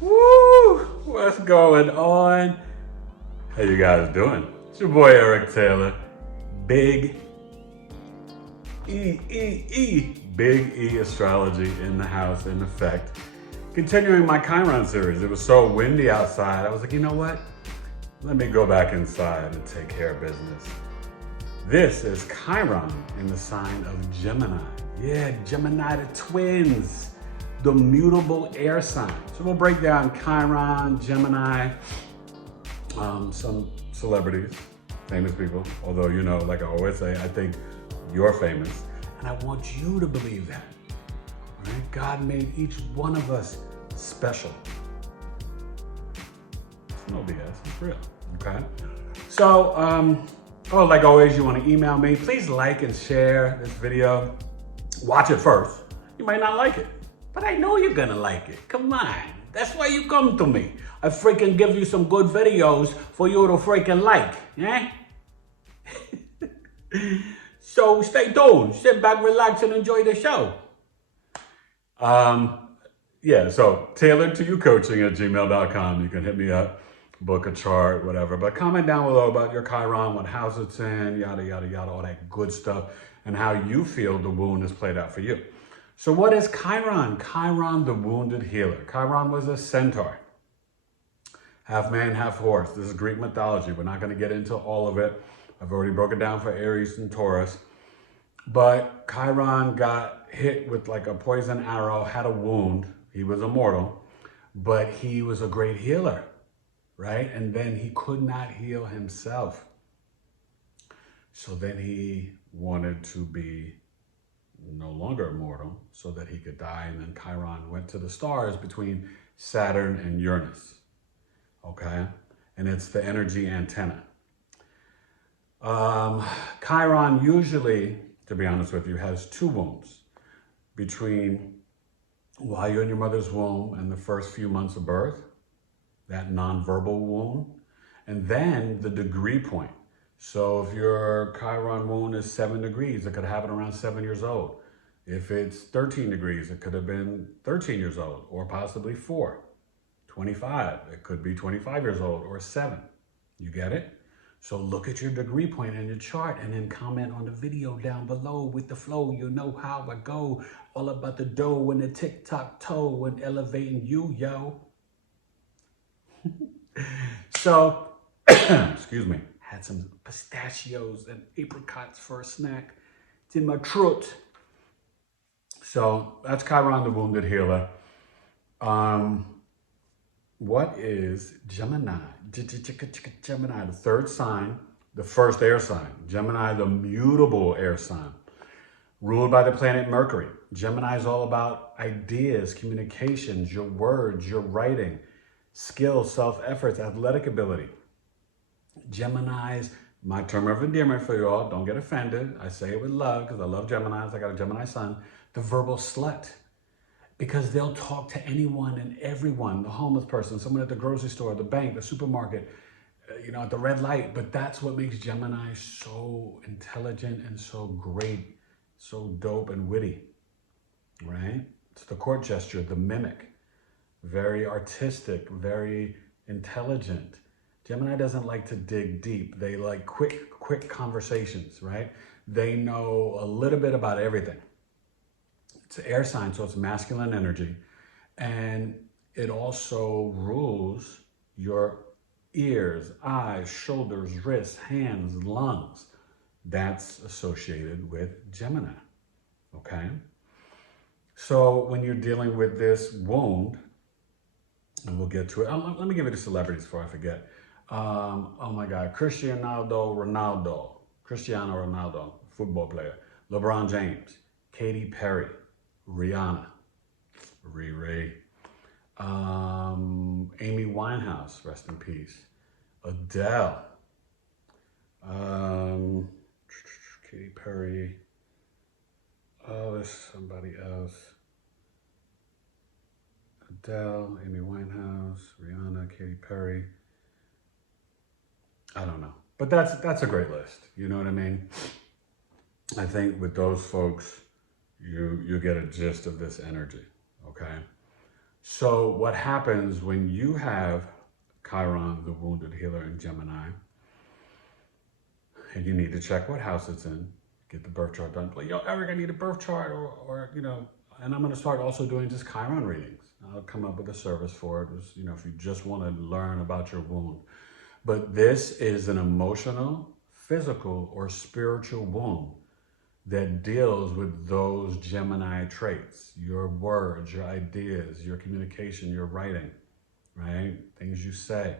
Woo! What's going on? How you guys doing? It's your boy Eric Taylor. Big Big E Astrology in the house, in effect. Continuing my Chiron series. It was so windy outside. I was like, you know what? Let me go back inside and take care of business. This is Chiron in the sign of Gemini. Yeah, Gemini, the twins, the mutable air sign. So we'll break down Chiron, Gemini, some celebrities, famous people. Although, you know, like I always say, I think you're famous. And I want you to believe that. Right? God made each one of us special. It's no BS, it's real. Okay? So, like always, you want to email me. Please like and share this video. Watch it first. You might not like it, but I know you're gonna like it. Come on. That's why you come to me. I freaking give you some good videos for you to freaking like, yeah? So stay tuned. Sit back, relax, and enjoy the show. So tailoredtoyoucoaching@gmail.com. You can hit me up, book a chart, whatever. But comment down below about your Chiron, what house it's in, yada, yada, yada, all that good stuff, and how you feel the wound is played out for you. So what is Chiron? Chiron, the wounded healer. Chiron was a centaur. Half man, half horse. This is Greek mythology. We're not going to get into all of it. I've already broken down for Aries and Taurus. But Chiron got hit with like a poison arrow, had a wound. He was immortal, but he was a great healer, right? And then he could not heal himself. So then he wanted to be no longer immortal so that he could die. And then Chiron went to the stars between Saturn and Uranus. Okay? And it's the energy antenna. Chiron usually, to be honest with you, has two wounds between while you're in your mother's womb and the first few months of birth, that nonverbal wound, and then the degree point. So if your Chiron wound is 7 degrees, it could happen around 7 years old. If it's 13 degrees, it could have been 13 years old, or possibly 4. 25, it could be 25 years old, or 7. You get it? So look at your degree point in your chart and then comment on the video down below with the flow. You know how I go. All about the dough and the tick-tock-toe and elevating you, yo. So, excuse me, had some pistachios and apricots for a snack. It's in my throat. So that's Chiron, the wounded healer. What is Gemini? Gemini, the third sign, the first air sign. Gemini, the mutable air sign, ruled by the planet Mercury. Gemini is all about ideas, communications, your words, your writing, skills, self-efforts, athletic ability. Gemini's, my term of endearment for you all, don't get offended. I say it with love because I love Geminis. I got a Gemini son. The verbal slut. Because they'll talk to anyone and everyone, the homeless person, someone at the grocery store, the bank, the supermarket, at the red light. But that's what makes Gemini so intelligent and so great, so dope and witty, right? It's the court gesture, the mimic, very artistic, very intelligent. Gemini doesn't like to dig deep. They like quick conversations, right? They know a little bit about everything. It's an air sign, so it's masculine energy. And it also rules your ears, eyes, shoulders, wrists, hands, lungs. That's associated with Gemini, okay? So when you're dealing with this wound, and we'll get to it. Let me give you the celebrities before I forget. Oh my God, Cristiano Ronaldo, football player. LeBron James, Katy Perry, Rihanna, Riri, Amy Winehouse, rest in peace, Adele, Katy Perry, there's somebody else, Adele, Amy Winehouse, Rihanna, Katy Perry, I don't know, but that's a great list, you know what I mean? I think with those folks, you get a gist of this energy, okay? So what happens when you have Chiron, the wounded healer in Gemini, and you need to check what house it's in, get the birth chart done. Like, yo, Eric, I need a birth chart, or and I'm going to start also doing just Chiron readings. I'll come up with a service for it, if you just want to learn about your wound. But this is an emotional, physical, or spiritual wound that deals with those Gemini traits, your words, your ideas, your communication, your writing, right? Things you say.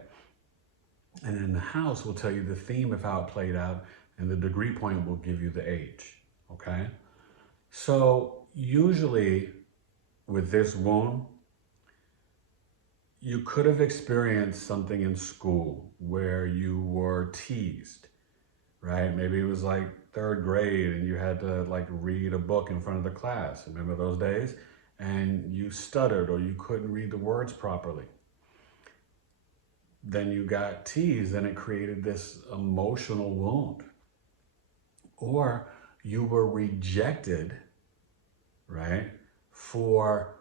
And then the house will tell you the theme of how it played out, and the degree point will give you the age, okay? So usually with this wound, you could have experienced something in school where you were teased, right? Maybe it was like third grade and you had to like read a book in front of the class. Remember those days? And you stuttered or you couldn't read the words properly. Then you got teased and it created this emotional wound. Or you were rejected, right, for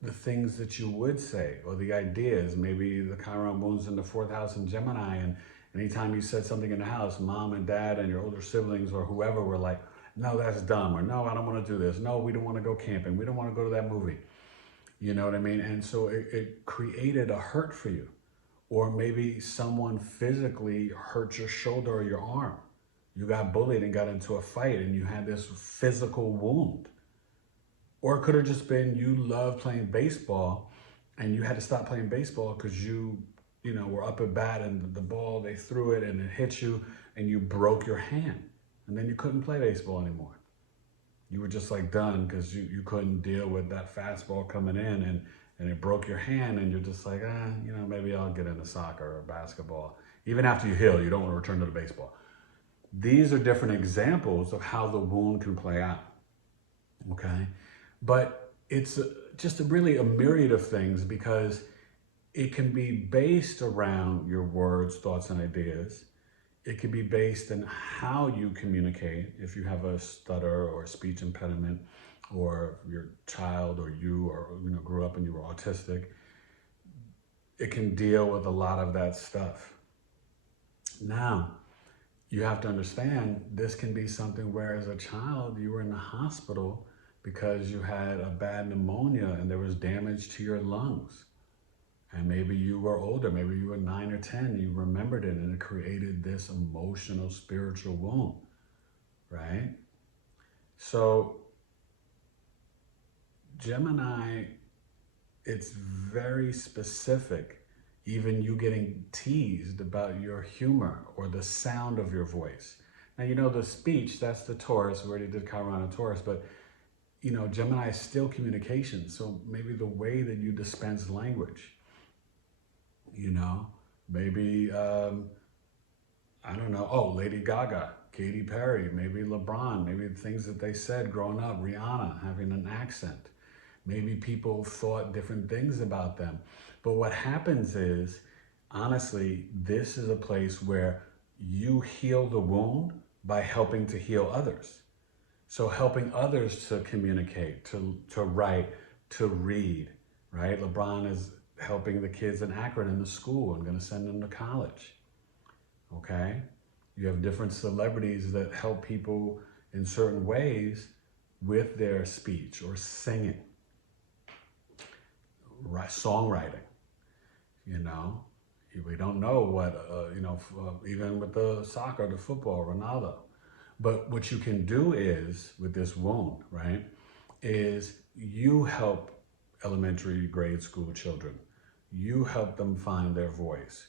the things that you would say or the ideas. Maybe the Chiron wound's in the 4th house in Gemini, and anytime you said something in the house, mom and dad and your older siblings or whoever were like, no, that's dumb, or no, I don't want to do this. No, we don't want to go camping. We don't want to go to that movie. You know what I mean? And so it created a hurt for you. Or maybe someone physically hurt your shoulder or your arm. You got bullied and got into a fight and you had this physical wound. Or it could have just been you love playing baseball and you had to stop playing baseball because you were up at bat and the ball, they threw it and it hit you and you broke your hand. And then you couldn't play baseball anymore. You were just like done because you couldn't deal with that fastball coming in and it broke your hand and you're just like, maybe I'll get into soccer or basketball. Even after you heal, you don't want to return to the baseball. These are different examples of how the wound can play out, okay? But it's just really a myriad of things because it can be based around your words, thoughts, and ideas. It can be based in how you communicate, if you have a stutter or a speech impediment, or your child or you grew up and you were autistic. It can deal with a lot of that stuff. Now, you have to understand this can be something where as a child you were in the hospital because you had a bad pneumonia and there was damage to your lungs. And maybe you were older, maybe you were 9 or 10, you remembered it and it created this emotional, spiritual wound, right? So Gemini, it's very specific. Even you getting teased about your humor or the sound of your voice. Now, the speech, that's the Taurus. We already did Chiron and Taurus, but, Gemini is still communication. So maybe the way that you dispense language, maybe, I don't know, Lady Gaga, Katy Perry, maybe LeBron, maybe the things that they said growing up, Rihanna having an accent. Maybe people thought different things about them. But what happens is, honestly, this is a place where you heal the wound by helping to heal others. So helping others to communicate, to write, to read, right? LeBron is helping the kids in Akron in the school and going to send them to college, okay? You have different celebrities that help people in certain ways with their speech or singing. Songwriting, we don't know what, even with the soccer, the football, Ronaldo. But what you can do is, with this wound, right, is you help elementary grade school children. You help them find their voice.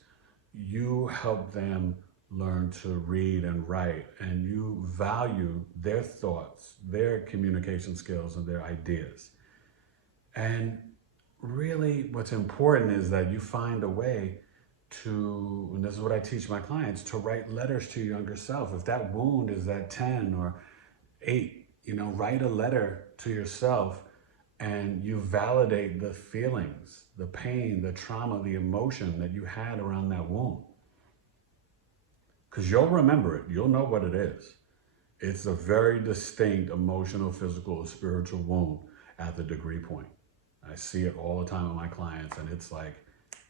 You help them learn to read and write, and you value their thoughts, their communication skills, and their ideas. And really what's important is that you find a way to, and this is what I teach my clients, to write letters to your younger self. If that wound is at 10 or 8, write a letter to yourself and you validate the feelings, the pain, the trauma, the emotion that you had around that wound. Because you'll remember it. You'll know what it is. It's a very distinct emotional, physical, spiritual wound at the degree point. I see it all the time with my clients, and it's like,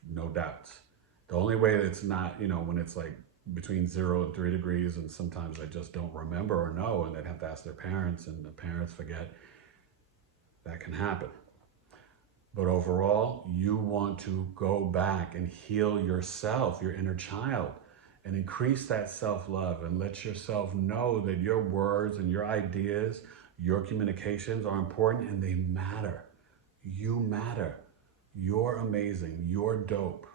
no doubts. The only way that it's not, when it's like between 0 and 3 degrees, and sometimes they just don't remember or know, and they'd have to ask their parents, and the parents forget, that can happen. But overall, you want to go back and heal yourself, your inner child, and increase that self-love, and let yourself know that your words and your ideas, your communications are important, and they matter. You matter. You're amazing. You're dope.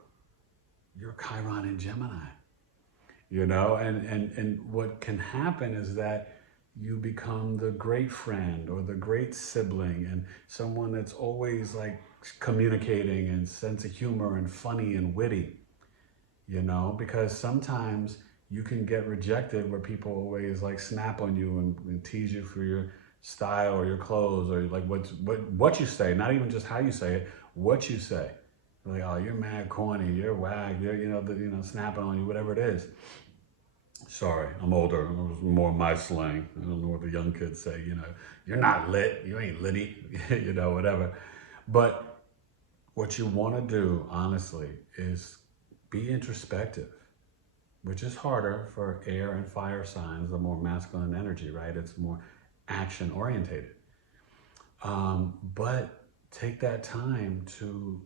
You're Chiron in Gemini. And what can happen is that you become the great friend or the great sibling, and someone that's always like communicating and sense of humor and funny and witty, because sometimes you can get rejected where people always like snap on you and tease you for your style or your clothes, or like what you say, not even just how you say it, what you say. Like, oh, you're mad corny, you're whack, you're, snapping on you, whatever it is. Sorry, I'm older. It was more my slang. I don't know what the young kids say, you're not lit, you ain't litty, whatever. But what you want to do, honestly, is be introspective, which is harder for air and fire signs, the more masculine energy, right? It's more action orientated. But take that time to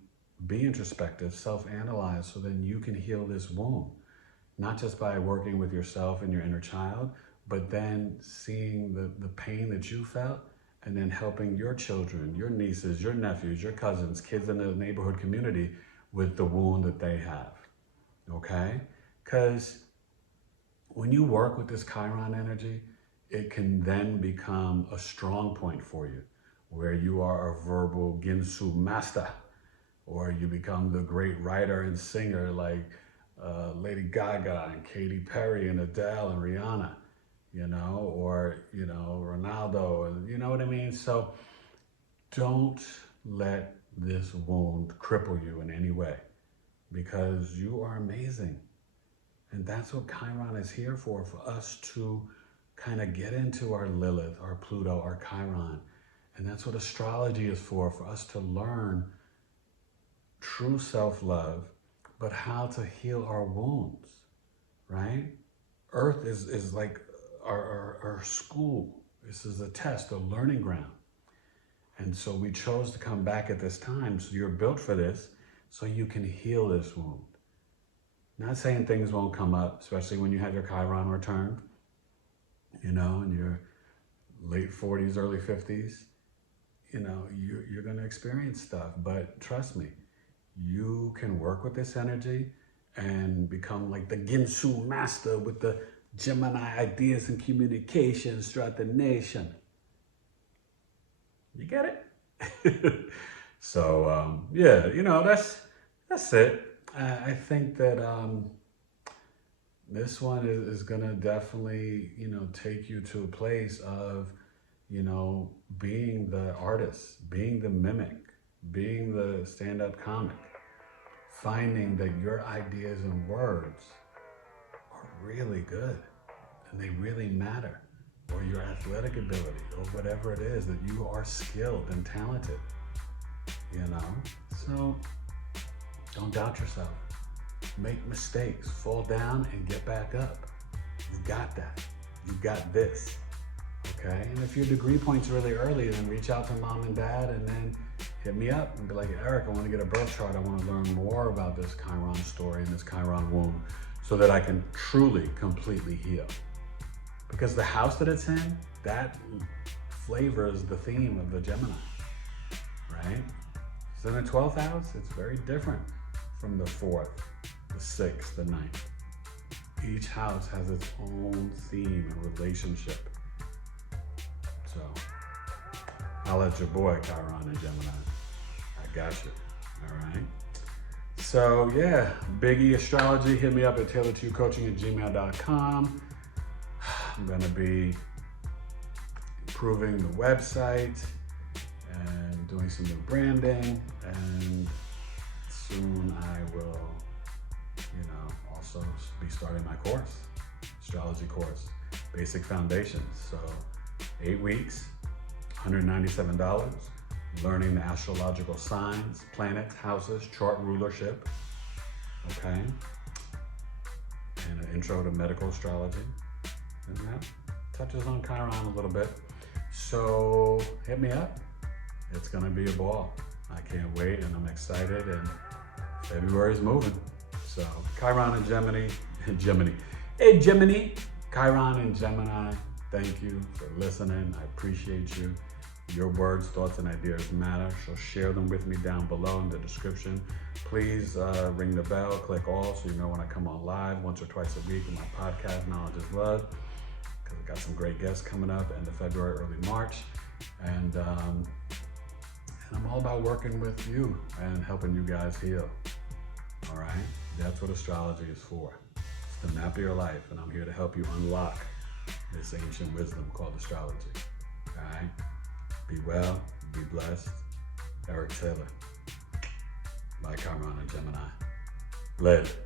be introspective, self-analyze, so then you can heal this wound. Not just by working with yourself and your inner child, but then seeing the pain that you felt, and then helping your children, your nieces, your nephews, your cousins, kids in the neighborhood community with the wound that they have, okay? Because when you work with this Chiron energy, it can then become a strong point for you, where you are a verbal Ginsu master, or you become the great writer and singer like Lady Gaga and Katy Perry and Adele and Rihanna, or, Ronaldo, and you know what I mean? So don't let this wound cripple you in any way, because you are amazing. And that's what Chiron is here for us to kind of get into our Lilith, our Pluto, our Chiron. And that's what astrology is for us to learn true self-love, but how to heal our wounds, right? Earth is like our school. This is a test, a learning ground. And so we chose to come back at this time, so you're built for this, so you can heal this wound. Not saying things won't come up, especially when you have your Chiron return, in your late 40s, early 50s, you're going to experience stuff. But trust me, you can work with this energy and become like the Ginsu master with the Gemini ideas and communications throughout the nation. You get it? So, yeah, that's it. I think that this one is going to definitely, take you to a place of, being the artist, being the mimic, being the stand-up comic, finding that your ideas and words are really good and they really matter, or your athletic ability, or whatever it is, that you are skilled and talented, So don't doubt yourself. Make mistakes, fall down and get back up. You got that. You got this. Okay? And if your degree point's really early, then reach out to mom and dad, and then hit me up and be like, Eric, I want to get a birth chart. I want to learn more about this Chiron story and this Chiron wound, so that I can truly, completely heal. Because the house that it's in, that flavors the theme of the Gemini, right? So in the 12th house, it's very different from the 4th, the 6th, the 9th. Each house has its own theme and relationship. So, I'll let your boy Chiron and Gemini. I got you, all right? So yeah, BigEAstrology, hit me up at tailored2coaching@gmail.com. I'm gonna be improving the website and doing some new branding, and soon I will, also be starting my course, astrology course, Basic Foundations. So 8 weeks, $197. learning the astrological signs, planets, houses, chart rulership, okay? And an intro to medical astrology. And that touches on Chiron a little bit. So hit me up. It's gonna be a ball. I can't wait and I'm excited, and February's moving. So Chiron and Gemini, Hey Gemini, Chiron and Gemini, thank you for listening. I appreciate you. Your words, thoughts, and ideas matter, so share them with me down below in the description. Please ring the bell, click all, so you know when I come on live once or twice a week with my podcast, Knowledge is Love, because I got some great guests coming up end of February, early March. And I'm all about working with you and helping you guys heal. All right? That's what astrology is for. It's the map of your life, and I'm here to help you unlock this ancient wisdom called astrology. All right? Be well, be blessed. Eric Taylor by Chiron and Gemini. Later.